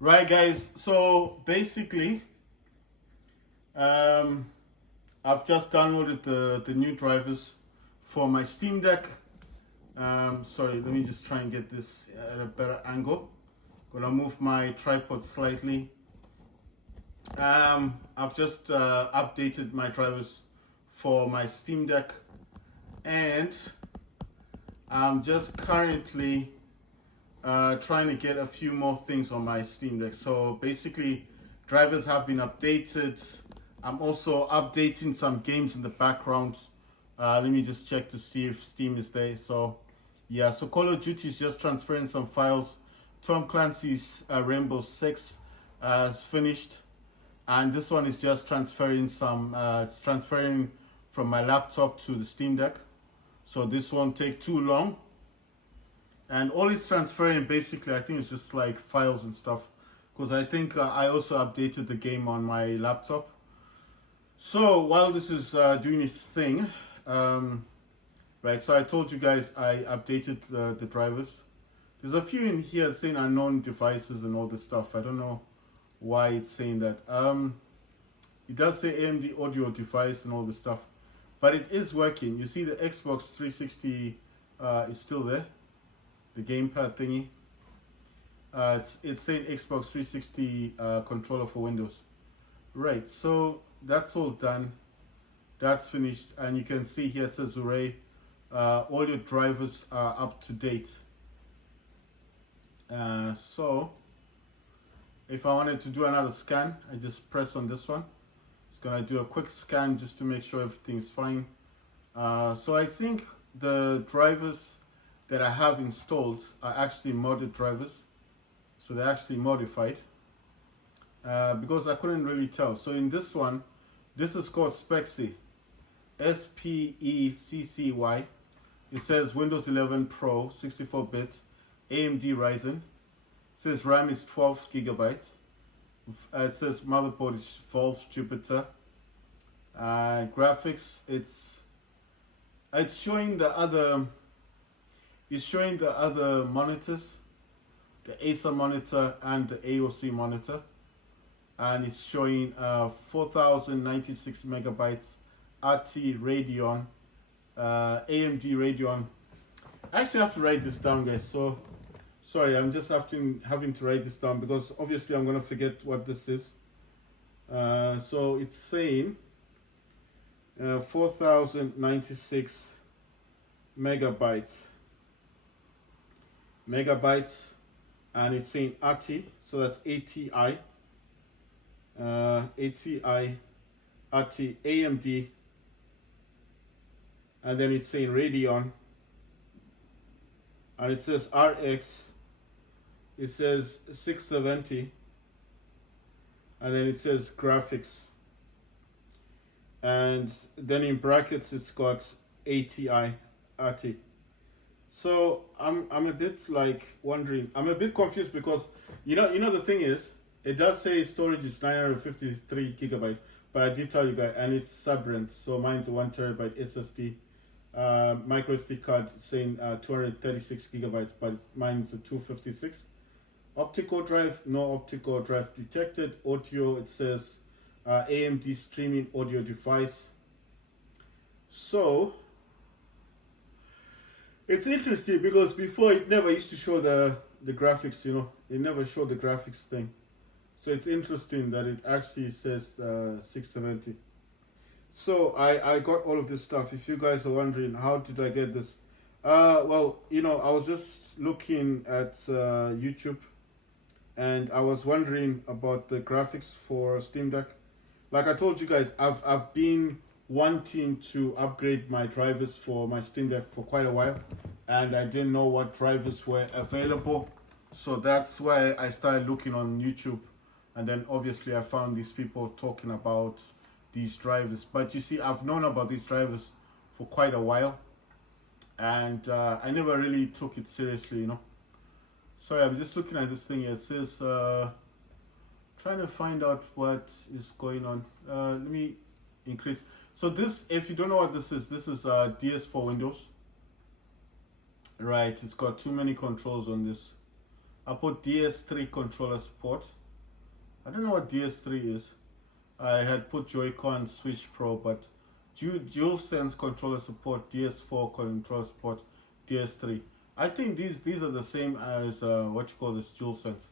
Right, guys. So basically, um, I've just downloaded the new drivers for my Steam Deck. Sorry, let me just try and get this at a better angle. Gonna move my tripod slightly. I've just updated my drivers for my Steam Deck, and I'm just currently trying to get a few more things on my Steam Deck. So basically, drivers have been updated. I'm also updating some games in the background. Let me just check to see if Steam is there. So yeah, so Call of Duty is just transferring some files. Tom Clancy's Rainbow Six is finished, and this one is just transferring some. It's transferring from my laptop to the Steam Deck, so this won't take too long. And all it's transferring basically, I think it's just like files and stuff, because I think I also updated the game on my laptop. So while this is doing its thing, right, so I told you guys I updated the drivers. There's a few in here saying unknown devices and all this stuff. I don't know why it's saying that. It does say AMD audio device and all this stuff, but it is working. You see the Xbox 360 is still there, the gamepad thingy. It's saying Xbox 360 controller for Windows. Right, so that's all done. That's finished, and you can see here it says hooray. All your drivers are up to date. So if I wanted to do another scan, I just press on this one. It's gonna do a quick scan just to make sure everything's fine. So I think the drivers that I have installed are actually modded drivers. So they're actually modified. Because I couldn't really tell. So in this one, this is called Speccy. SPECCY. It says Windows 11 Pro 64-bit AMD Ryzen. It says RAM is 12 gigabytes. It says motherboard is Valve Jupiter. Graphics, it's showing the other. It's showing the other monitors, the Acer monitor and the AOC monitor, and it's showing 4096 megabytes RT Radeon, AMD Radeon. I actually have to write this down, guys. So sorry, I'm just having to write this down because obviously I'm gonna forget what this is. So it's saying 4096 megabytes, and it's saying ATI, so that's ATI, ATI, ATI, AMD, and then it's saying Radeon, and it says RX, it says 670, and then it says graphics, and then in brackets it's got ATI, ATI. So I'm a bit like wondering. I'm a bit confused because you know the thing is, it does say storage is 953 gigabyte, but I did tell you guys, and it's Sabrent, so mine's a 1 terabyte SSD. Micro SD card saying 236 gigabytes, but mine's a 256. Optical drive, no optical drive detected. Audio, it says AMD streaming audio device. So it's interesting because before it never used to show the graphics, it never showed the graphics thing. So it's interesting that it actually says 670. So I got all of this stuff. If you guys are wondering, how did I get this? Well, I was just looking at YouTube, and I was wondering about the graphics for Steam Deck. Like I told you guys, I've been wanting to upgrade my drivers for my Steam Deck for quite a while, and I didn't know what drivers were available. So that's why I started looking on YouTube, and then obviously I found these people talking about these drivers. But you see, I've known about these drivers for quite a while, and I never really took it seriously, Sorry, I'm just looking at this thing here. It says trying to find out what is going on. Let me increase. So this, if you don't know what this is DS4 Windows. Right, it's got too many controls on this. I put DS3 controller support. I don't know what DS3 is. I had put Joy-Con Switch Pro, but DualSense controller support, DS4 controller support, DS3. I think these are the same as what you call this DualSense.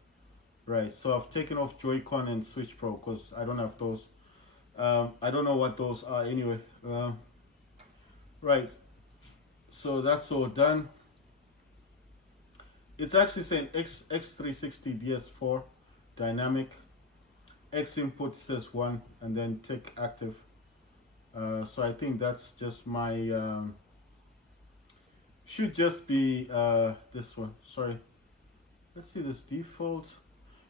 Right, so I've taken off Joy-Con and Switch Pro because I don't have those. I don't know what those are anyway. Right, so that's all done. It's actually saying X360 DS4 dynamic. X input says 1 and then tick active. So I think that's just my should just be this one. Sorry. Let's see this default.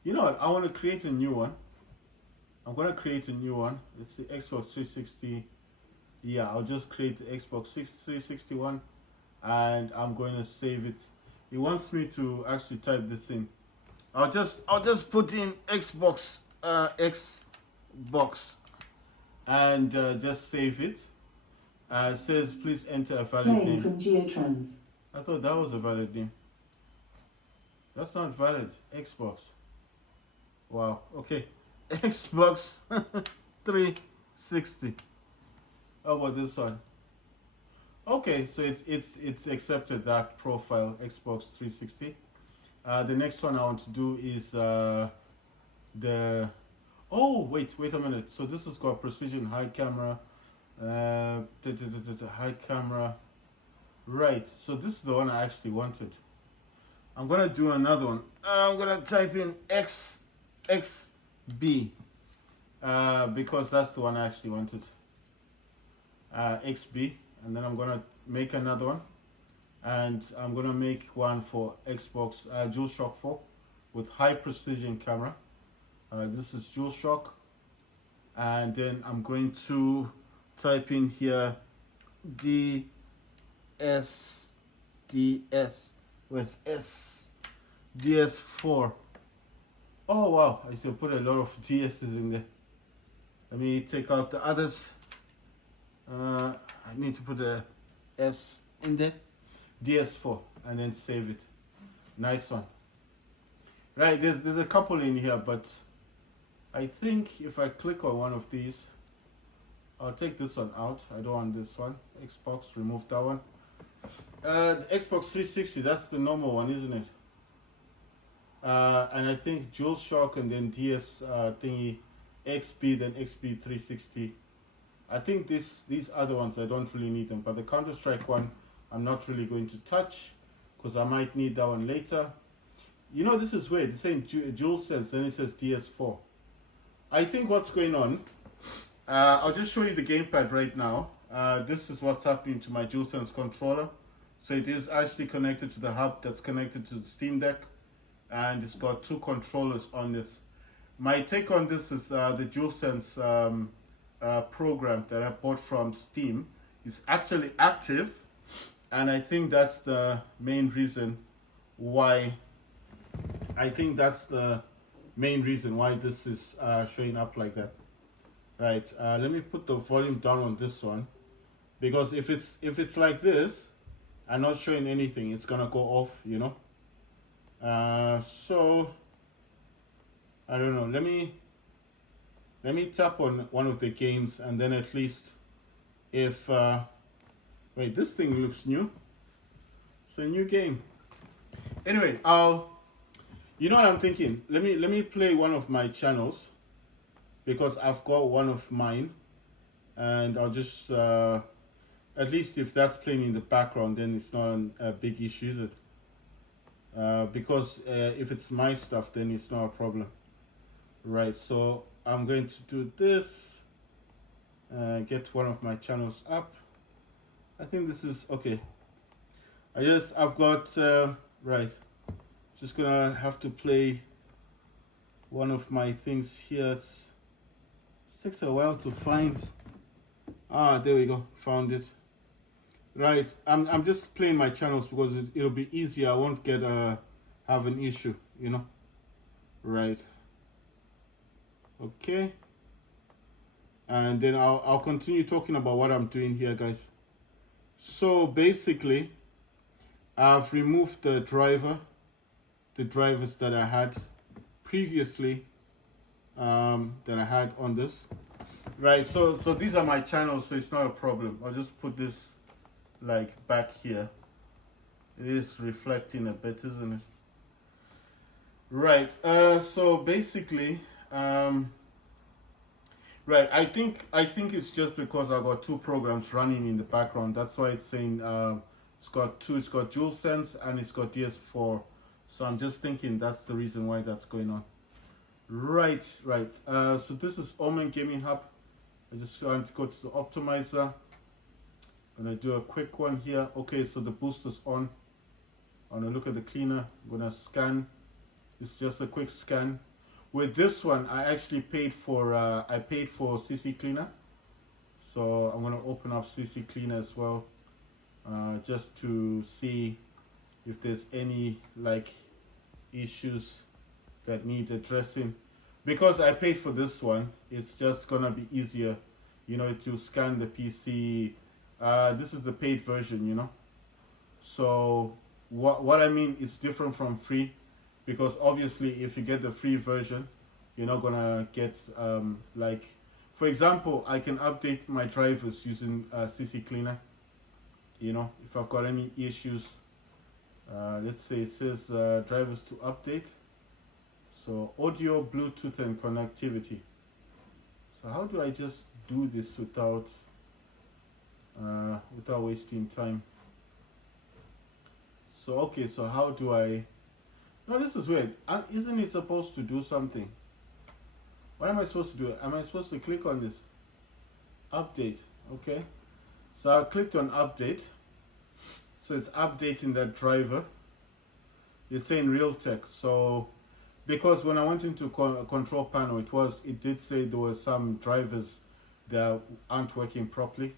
You know what? I want to create a new one. I'm gonna create a new one. It's the Xbox 360. Yeah, I'll just create the Xbox 360 one, and I'm going to save it. It wants me to actually type this in. I'll just put in Xbox Xbox and just save it. It says please enter a valid Playing name. from Geotrans. I thought that was a valid name. That's not valid. Xbox. Wow. Okay. Xbox 360. How about this one? Okay, so it's accepted that profile, Xbox 360. The next one I want to do is the oh wait a minute. So this has got precision high camera, high camera. Right. So this is the one I actually wanted. I'm gonna do another one. I'm gonna type in XB because that's the one I actually wanted. XB, and then I'm gonna make another one, and I'm gonna make one for Xbox DualShock 4 with high precision camera. This is DualShock, and then I'm going to type in here where's S? DS4. Oh wow, I still put a lot of DS's in there. Let me take out the others. I need to put a S in there. DS4 and then save it. Nice one. Right, there's a couple in here, but I think if I click on one of these, I'll take this one out. I don't want this one. Xbox, remove that one. The Xbox 360, that's the normal one, isn't it? And I think DualShock and then DS thingy, XB, then XB 360. I think these other ones, I don't really need them. But the Counter-Strike one, I'm not really going to touch because I might need that one later. You know, this is weird. It's saying DualSense, then it says DS4. I think what's going on, I'll just show you the gamepad right now. This is what's happening to my DualSense controller. So it is actually connected to the hub that's connected to the Steam Deck. And it's got two controllers on this. My take on this is the DualSense program that I bought from Steam is actually active. And I think that's the main reason why this is showing up like that. Right, let me put the volume down on this one, because if it's like this and not showing anything, it's gonna go off, you know. So I don't know. Let me tap on one of the games, and then at least if wait, this thing looks new. It's a new game. Anyway, you know what I'm thinking? Let me play one of my channels, because I've got one of mine, and I'll just at least if that's playing in the background, then it's not a big issue, is it? Because if it's my stuff, then it's not a problem. Right, so I'm going to do this, get one of my channels up. I think this is okay. I've got right, just gonna have to play one of my things here. It takes a while to find. There we go, found it. Right, I'm just playing my channels because it'll be easier. I won't get have an issue, you know. Right. Okay. And then I'll continue talking about what I'm doing here, guys. So basically, I've removed the driver the drivers that I had previously, that I had on this. Right, so these are my channels, so it's not a problem. I'll just put this like back here. It is reflecting a bit, isn't it? Right, so basically, right, I think it's just because I got two programs running in the background. That's why it's saying it's got DualSense and it's got DS4. So I'm just thinking that's the reason why that's going on. Right. So this is Omen Gaming Hub. I just want to go to the optimizer. I'm gonna do a quick one here. Okay, so the booster's on. I'm gonna look at the cleaner. I'm gonna scan. It's just a quick scan. With this one, I actually paid for CC Cleaner. So I'm gonna open up CC Cleaner as well, just to see if there's any like issues that need addressing. Because I paid for this one, it's just gonna be easier, to scan the PC. This is the paid version, So what I mean is different from free, because obviously if you get the free version, you're not gonna get like, for example, I can update my drivers using CC Cleaner. If I've got any issues, let's say it says drivers to update. So audio, Bluetooth, and connectivity. So how do I just do this without wasting time? So okay, so how do I? No, this is weird. Isn't it supposed to do something? What am I supposed to do? Am I supposed to click on this? Update. Okay. So I clicked on update. So it's updating that driver. It's saying Realtek. So because when I went into control panel, it did say there were some drivers that aren't working properly.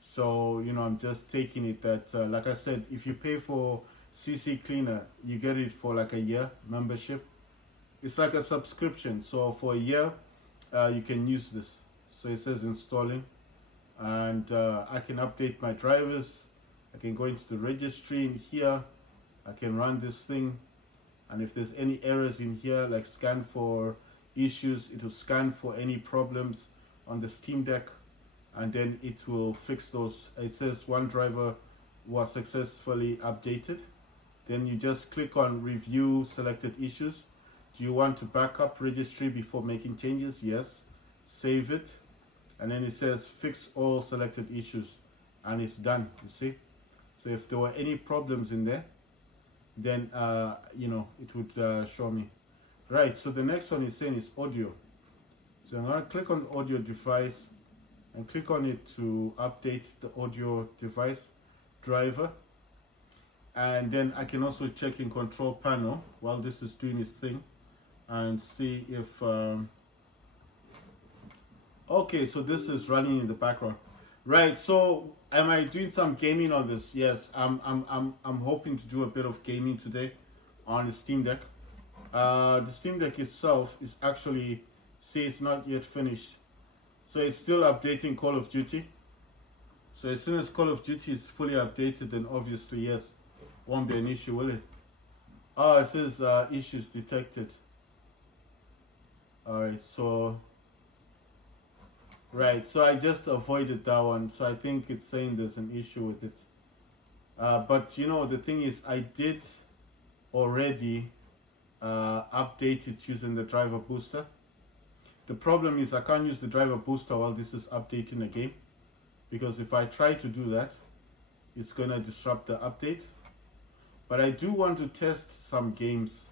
So I'm just taking it that like I said, if you pay for CC Cleaner, you get it for like a year membership. It's like a subscription. So for a year, you can use this. So it says installing, and I can update my drivers. I can go into the registry in here. I can run this thing. And if there's any errors in here, like scan for issues, it will scan for any problems on the Steam Deck, and then it will fix those. It says one driver was successfully updated. Then you just click on review selected issues. Do you want to back up registry before making changes? Yes. Save it. And then it says fix all selected issues, and it's done, you see. So if there were any problems in there, then it would show me. Right, so the next one is saying is audio. So I'm going to click on the audio device and click on it to update the audio device driver. And then I can also check in control panel while this is doing its thing and see if okay, so this is running in the background. Right, so am I doing some gaming on this? Yes, I'm hoping to do a bit of gaming today on the Steam Deck. The Steam Deck itself is actually, see, it's not yet finished. So it's still updating Call of Duty. So as soon as Call of Duty is fully updated, then obviously, yes, won't be an issue, will it? Oh, it says issues detected. Alright, so right, so I just avoided that one. So I think it's saying there's an issue with it. But the thing is, I did already update it using the driver booster. The problem is I can't use the driver booster while this is updating a game, because if I try to do that, it's gonna disrupt the update. But I do want to test some games.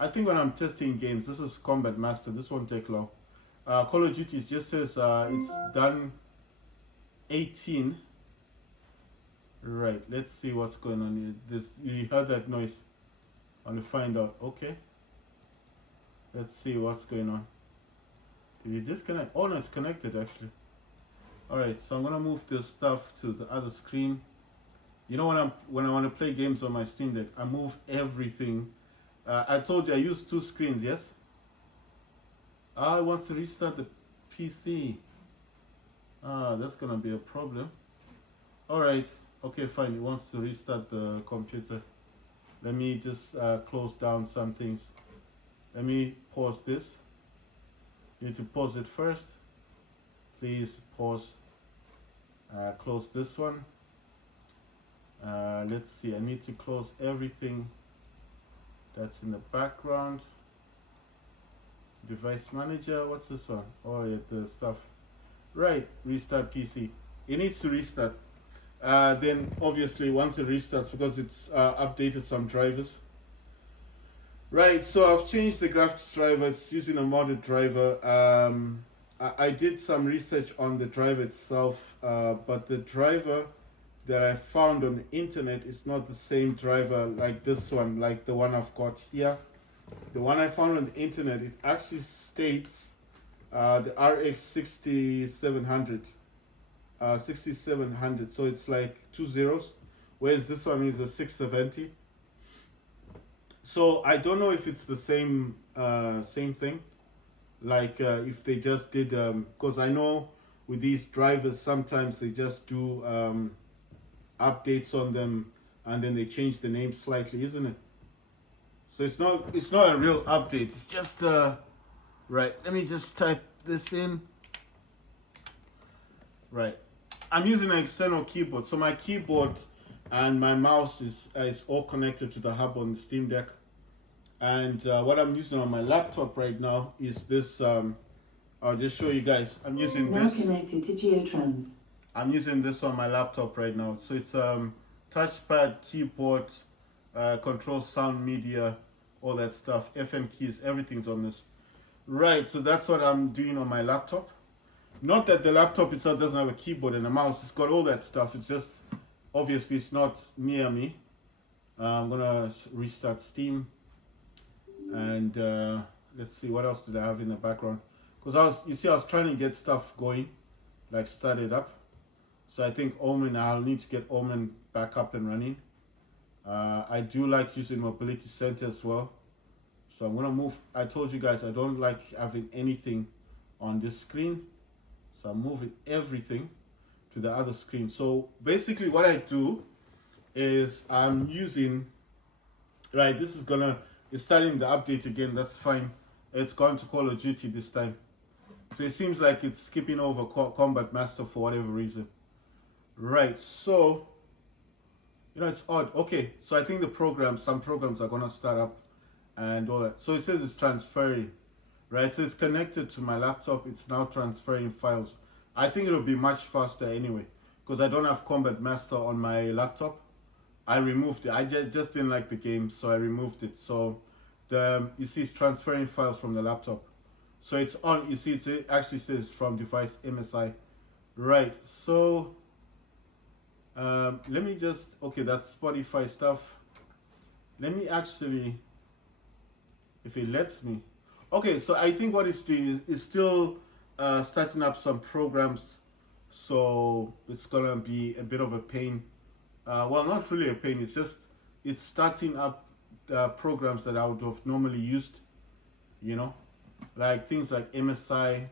I think when I'm testing games, this is Combat Master. This won't take long. Call of Duty just says it's done 18. Right, let's see what's going on here. You heard that noise. I want to find out. Okay. Let's see what's going on. Did you disconnect? Oh no, it's connected actually. Alright, so I'm gonna move this stuff to the other screen. When I want to play games on my Steam Deck, I move everything. I told you I use two screens, yes? It wants to restart the PC. That's gonna be a problem. Alright, okay, fine. It wants to restart the computer. Let me just close down some things. Let me pause this. You need to pause it first. Please pause. Close this one. Let's see. I need to close everything that's in the background. Device manager. What's this one? Oh yeah, the stuff. Right. Restart PC. It needs to restart. Then obviously once it restarts, because it's updated some drivers. Right, so I've changed the graphics driver. It's using a modded driver. I did some research on the driver itself, but the driver that I found on the internet is not the same driver like this one, like the one I've got here. The one I found on the internet, it actually states the RX 6700. 6700, so it's like 2 zeros, whereas this one is a 670. So I don't know if it's the same thing, like if they just did, because I know with these drivers sometimes they just do updates on them and then they change the name slightly, isn't it? So it's not a real update. It's just right. Let me just type this in. Right. I'm using an external keyboard, so my keyboard and my mouse is all connected to the hub on the Steam Deck. And what I'm using on my laptop right now is this. I'll just show you guys. I'm using now this. Connected to Geotrans. I'm using this on my laptop right now. So it's touchpad, keyboard, control sound media, all that stuff, FM keys, everything's on this. Right, so that's what I'm doing on my laptop. Not that the laptop itself doesn't have a keyboard and a mouse. It's got all that stuff. It's just, obviously, it's not near me. I'm gonna restart Steam, and let's see what else did I have in the background. Because I was trying to get stuff going, like start it up. So I think Omen, I'll need to get Omen back up and running. I do like using Mobility Center as well. So I'm gonna move. I told you guys I don't like having anything on this screen. So I'm moving everything to the other screen. So basically what I do is I'm using, right, this is it's starting the update again, that's fine. It's gone to Call of Duty this time. So it seems like it's skipping over Combat Master for whatever reason. Right, so, it's odd. Okay, so I think some programs are gonna start up and all that. So it says it's transferring. Right, so it's connected to my laptop. It's now transferring files. I think it'll be much faster anyway, because I don't have Combat Master on my laptop. I removed it. I just didn't like the game, so I removed it. So you see, it's transferring files from the laptop. So it's on. You see, it actually says from device MSI. Right. So let me just. Okay, that's Spotify stuff. Let me actually, if it lets me. Okay, so I think what it's doing is still starting up some programs, so it's gonna be a bit of a pain. Well, not really a pain. It's starting up programs that I would have normally used, like things like MSI.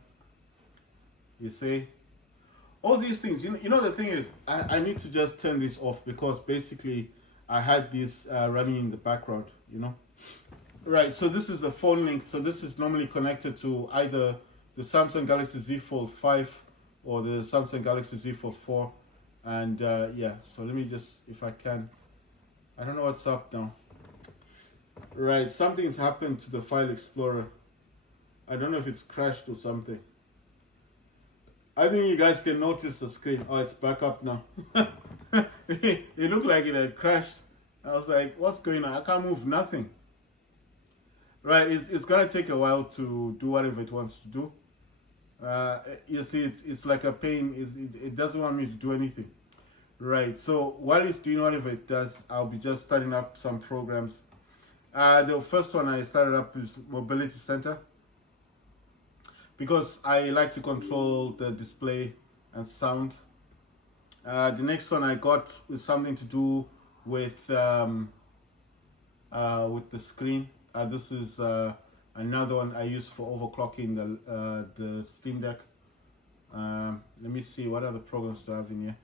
You see, all these things. The thing is, I need to just turn this off because basically I had this running in the background. Right, so this is the phone link. So this is normally connected to either the Samsung Galaxy Z Fold 5 or the Samsung Galaxy Z Fold 4. And yeah, so let me just, if I can, I don't know what's up now. Right, something's happened to the File Explorer. I don't know if it's crashed or something. I think you guys can notice the screen. Oh, it's back up now. It looked like it had crashed. I was like, what's going on? I can't move nothing. Right, it's gonna take a while to do whatever it wants to do. You see, it's like a pain. It doesn't want me to do anything. Right, so while it's doing whatever it does, I'll be just starting up some programs. The first one I started up is Mobility Center, because I like to control the display and sound. The next one I got is something to do with the screen. This is another one I use for overclocking the Steam Deck. Let me see, what other programs do I have in here?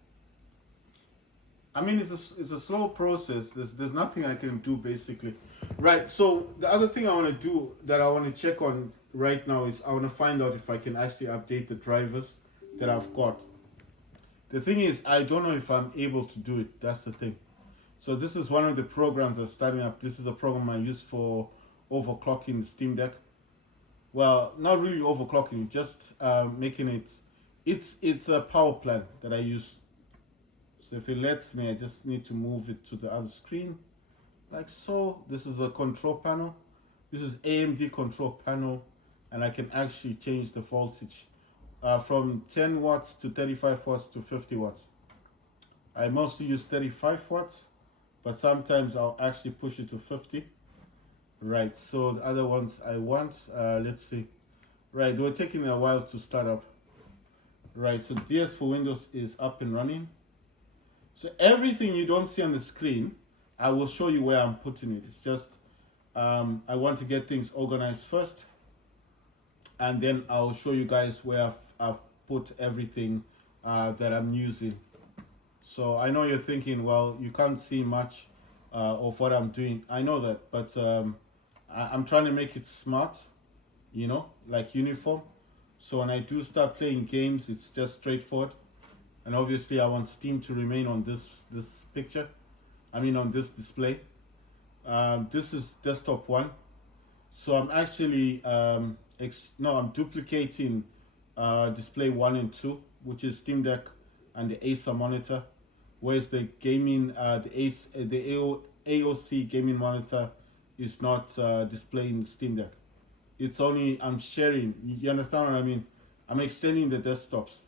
I mean, it's a slow process. There's nothing I can do basically. Right. So the other thing I want to do that I want to check on right now is I want to find out if I can actually update the drivers that I've got. The thing is, I don't know if I'm able to do it. That's the thing. So this is one of the programs that's starting up. This is a program I use for overclocking the Steam Deck. Well, not really overclocking, just making it. It's a power plan that I use. So if it lets me, I just need to move it to the other screen, like so. This is a control panel. This is AMD control panel, and I can actually change the voltage from 10 watts to 35 watts to 50 watts. I mostly use 35 watts, but sometimes I'll actually push it to 50. Right, so the other ones I want, let's see. Right, they were taking a while to start up. Right, so DS for Windows is up and running. So everything you don't see on the screen, I will show you where I'm putting it. It's just, I want to get things organized first, and then I'll show you guys where I've put everything that I'm using. So I know you're thinking, well, you can't see much of what I'm doing. I know that, but I'm trying to make it smart, you know, like uniform. So when I do start playing games, it's just straightforward. And obviously I want Steam to remain on this picture. I mean on this display. This is desktop 1. So I'm actually, I'm duplicating display 1 and 2, which is Steam Deck and the Acer monitor. Whereas the gaming, the AOC gaming monitor is not displaying Steam Deck. It's only, I'm sharing, you understand what I mean? I'm extending the desktops.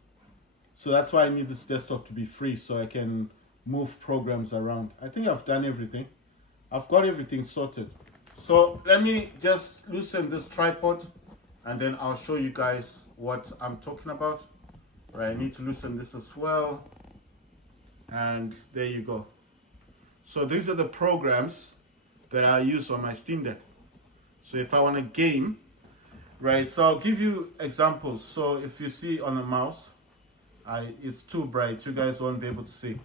So that's why I need this desktop to be free so I can move programs around. I think I've done everything. I've got everything sorted. So let me just loosen this tripod and then I'll show you guys what I'm talking about. Right, I need to loosen this as well. And there you go. So these are the programs that I use on my Steam Deck. So if I want to game, right, so I'll give you examples. So if you see on the mouse, it's too bright, you guys won't be able to see.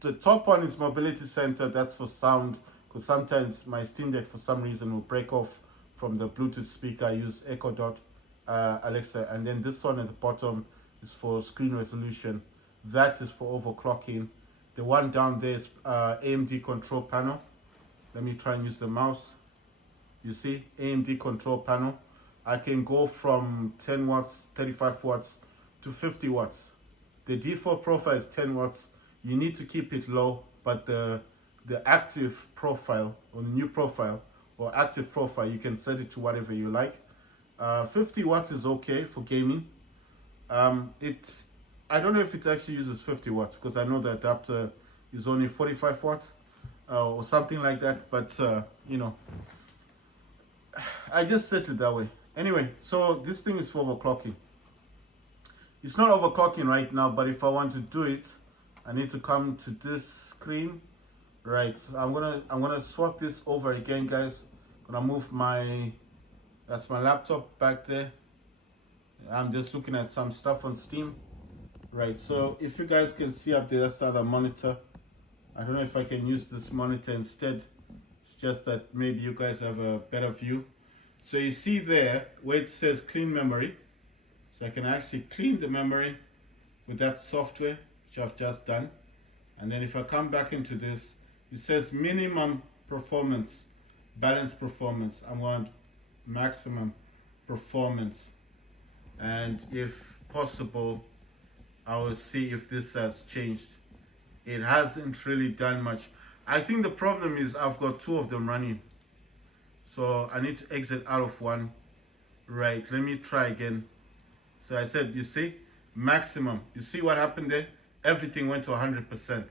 The top one is Mobility Center, that's for sound, because sometimes my Steam Deck for some reason will break off from the Bluetooth speaker. I use Echo Dot Alexa, and then this one at the bottom is for screen resolution. That is for overclocking. The one down there is AMD control panel. Let me try and use the mouse. You see, AMD control panel. I can go from 10 watts, 35 watts to 50 watts. The default profile is 10 watts. You need to keep it low, but the active profile or the new profile or active profile, you can set it to whatever you like. 50 watts is okay for gaming. I don't know if it actually uses 50 watts because I know the adapter is only 45 watts or something like that, but you know, I just set it that way. Anyway, so this thing is for overclocking. It's not overclocking right now, but if I want to do it, I need to come to this screen. Right, so I'm gonna swap this over again, guys. Gonna move that's my laptop back there. I'm just looking at some stuff on Steam. Right, so if you guys can see up there, that's the other monitor. I don't know if I can use this monitor instead. It's just that maybe you guys have a better view. So you see there where it says clean memory. So I can actually clean the memory with that software, which I've just done. And then if I come back into this, it says minimum performance, balanced performance. I want maximum performance. And if possible, I will see if this has changed. It hasn't really done much. I think the problem is I've got 2 of them running. So I need to exit out of one. Right, let me try again. So I said, you see, maximum. You see what happened there? Everything went to 100%.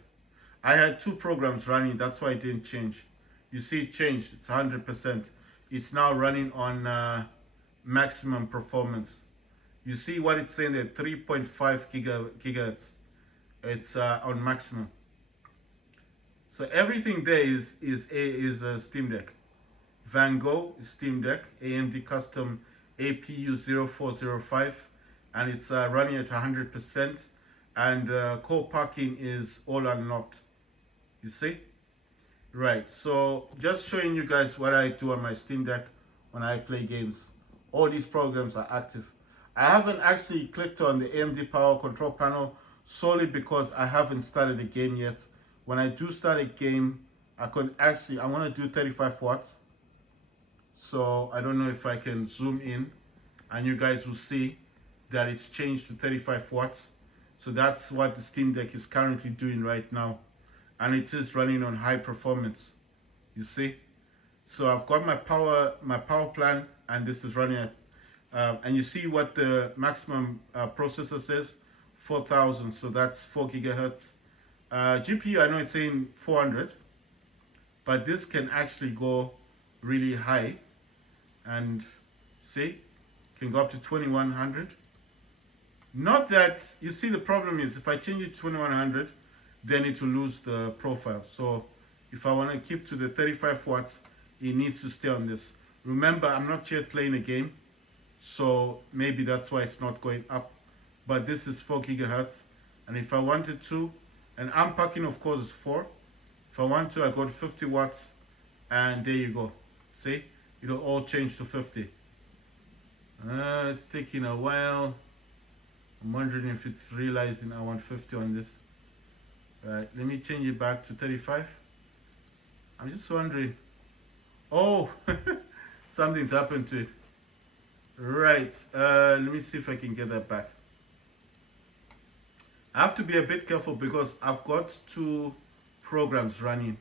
I had 2 programs running, that's why it didn't change. You see it changed, it's 100%. It's now running on maximum performance. You see what it's saying there, 3.5 gigahertz. It's on maximum. So everything there is a Steam Deck. Van Gogh is Steam Deck, AMD custom APU 0405, and it's running at 100%. And co-parking is all unlocked. You see? Right, so just showing you guys what I do on my Steam Deck when I play games. All these programs are active. I haven't actually clicked on the AMD Power Control Panel solely because I haven't started a game yet. When I do start a game, I want to do 35 watts. So I don't know if I can zoom in and you guys will see that it's changed to 35 watts. So that's what the Steam Deck is currently doing right now. And it is running on high performance, you see. So I've got my power plan, and this is running at and you see what the maximum processor says, 4000, so that's 4 gigahertz. GPU, I know it's saying 400, but this can actually go really high, and see, can go up to 2100. Not that, you see, the problem is if I change it to 2100, then it will lose the profile. So if I want to keep to the 35 watts, it needs to stay on this. Remember, I'm not yet playing a game, so maybe that's why it's not going up. But this is 4 gigahertz, and if I wanted to, and unpacking of course is 4. If I want to, I go to 50 watts, and there you go. See, it'll all change to 50. It's taking a while. I'm wondering if it's realizing I want 50 on this. Right, let me change it back to 35. I'm just wondering. Oh, something's happened to it. Right, let me see if I can get that back. I have to be a bit careful because I've got 2 programs running.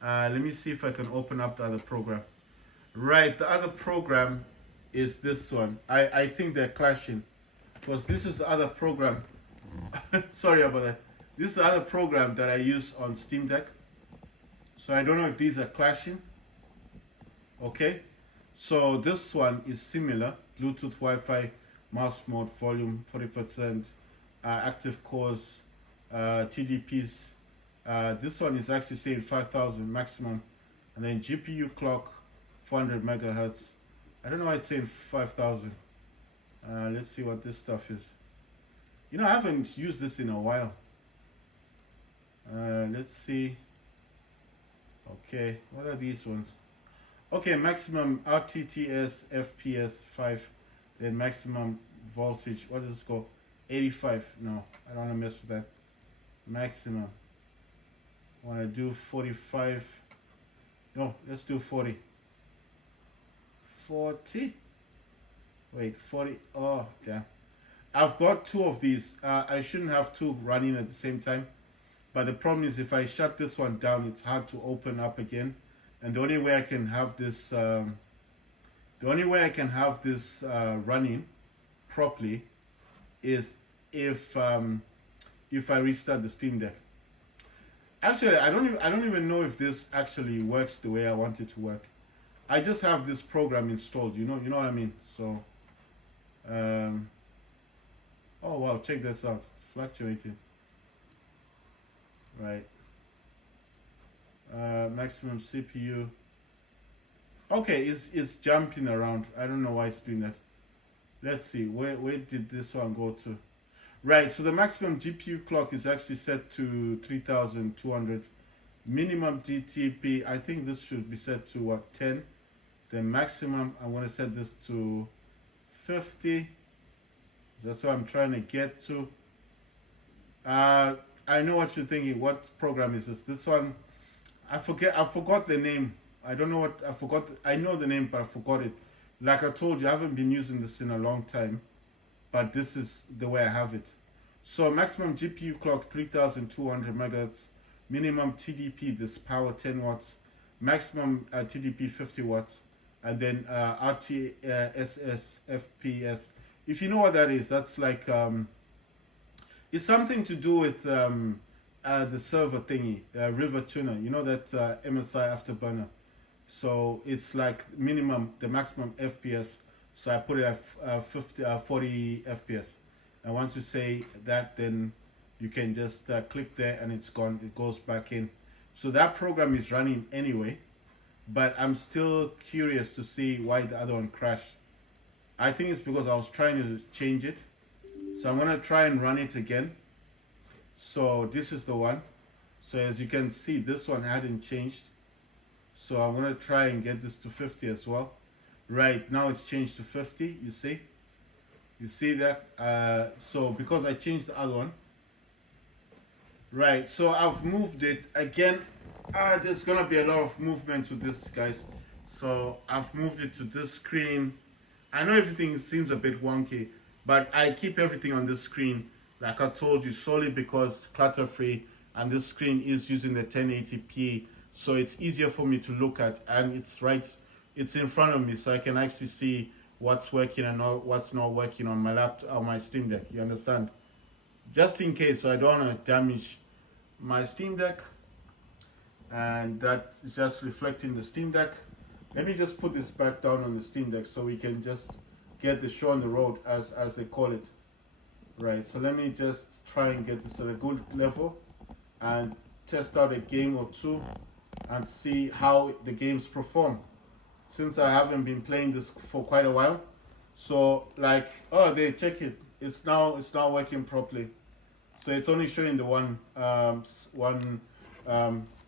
Let me see if I can open up the other program. Right, the other program is this one. I think they're clashing because this is the other program. Sorry about that. This is the other program that I use on Steam Deck. So I don't know if these are clashing. Okay. So this one is similar. Bluetooth, Wi-Fi, mouse mode, volume, 40%, active cores, TDPs. This one is actually saying 5000 maximum. And then GPU clock, 400 megahertz. I don't know why it's saying 5000. Let's see what this stuff is. You know, I haven't used this in a while. Let's see. Okay, what are these ones? Okay, maximum RTTS FPS 5, then maximum voltage. What does this go? 85. No, I don't want to mess with that. Maximum. Want to do 45? No, let's do 40. 40. Wait, 40. Oh, damn. I've got 2 of these. I shouldn't have 2 running at the same time. But the problem is if I shut this one down, it's hard to open up again. And the only way I can have this, running properly is if I restart the Steam Deck. Actually, I don't even know if this actually works the way I want it to work. I just have this program installed. You know what I mean. So, oh wow, check this out. It's fluctuating. Right. Maximum CPU. Okay, it's jumping around. I don't know why it's doing that. Let's see, where did this one go to? Right, so the maximum GPU clock is actually set to 3200. Minimum DTP, I think this should be set to what, 10? The maximum, I want to set this to 50. That's what I'm trying to get to. I know what you're thinking. What program is this? This one, I forgot the name. I don't know what, I forgot. I know the name, but I forgot it. Like I told you, I haven't been using this in a long time, but this is the way I have it. So maximum GPU clock 3200 megahertz, minimum TDP, this power 10 watts, maximum TDP 50 watts, and then RTSS FPS. If you know what that is, that's like it's something to do with the server thingy, River Tuner. You know that MSI Afterburner. So it's like minimum, the maximum FPS. So I put it at 40 FPS. And once you say that, then you can just click there and it's gone. It goes back in. So that program is running anyway. But I'm still curious to see why the other one crashed. I think it's because I was trying to change it. So I'm going to try and run it again. So this is the one. So as you can see, this one hadn't changed. So I'm gonna try and get this to 50 as well. Right now it's changed to 50. You see that? So because I changed the other one, right? So I've moved it again. There's gonna be a lot of movement with this, guys. So I've moved it to this screen. I know everything seems a bit wonky, but I keep everything on this screen, like I told you, solely because clutter free, and this screen is using the 1080p, so it's easier for me to look at, and it's in front of me, so I can actually see what's working and what's not working on my laptop, on my Steam Deck. You understand? Just in case, so I don't want to damage my Steam Deck, and that is just reflecting the Steam Deck. Let me just put this back down on the Steam Deck so we can just get the show on the road, as they call it. Right, so let me just try and get this at a good level and test out a game or two and see how the games perform, since I haven't been playing this for quite a while. So like, oh, they check it. It's now working properly. So it's only showing the one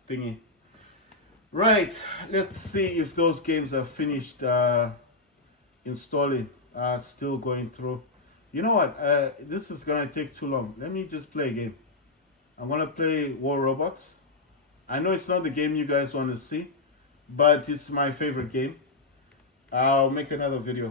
thingy. Right, let's see if those games are finished installing. Still going through. You know what? This is gonna take too long. Let me just play a game. I'm gonna play War Robots. I know it's not the game you guys want to see, but it's my favorite game. I'll make another video.